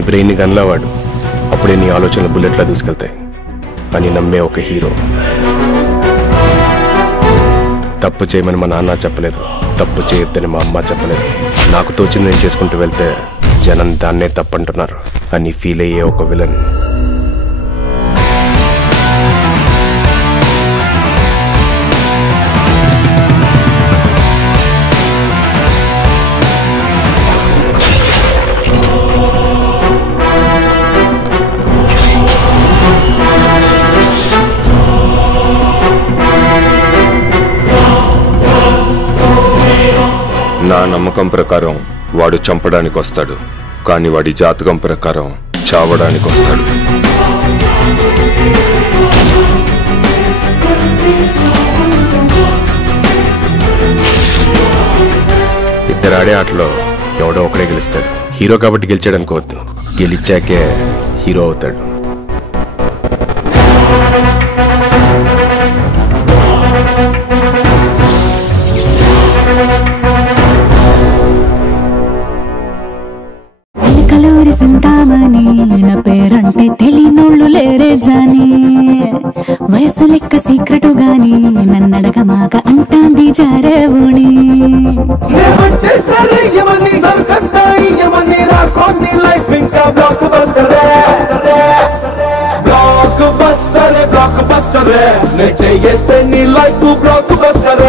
నీ బ్రెయిన్ని గన్లావాడు, అప్పుడే నీ ఆలోచనలు బుల్లెట్లా దూసుకెళ్తాయి అని నమ్మే ఒక హీరో. తప్పు చేయమని మా నాన్న చెప్పలేదు, తప్పు చేయొద్దని మా అమ్మ చెప్పలేదు. నాకు తోచింది నేను చేసుకుంటూ వెళ్తే జనం దాన్నే తప్పంటున్నారు అని ఫీల్ అయ్యే ఒక విలన్. నా నమ్మకం ప్రకారం వాడు చంపడానికి వస్తాడు, కానీ వాడి జాతకం ప్రకారం చావడానికి వస్తాడు. ఇద్దరు ఆడే ఆటలో ఎవడో ఒకడే గెలుస్తాడు. హీరో కాబట్టి గెలిచాడు అనుకోవద్దు, గెలిచాకే హీరో అవుతాడు. కలూరి సింతామణి నా పేరంటే తెలియనోళ్ళు లేరే జాని, వయసు లెక్క సీక్రెట్ గాని నన్నడగ మాక అంటాంది జారేవుని. బ్లాక్ బస్టర్ నే చేస్తే నీ లైఫ్ బ్లాక్ బస్టర్.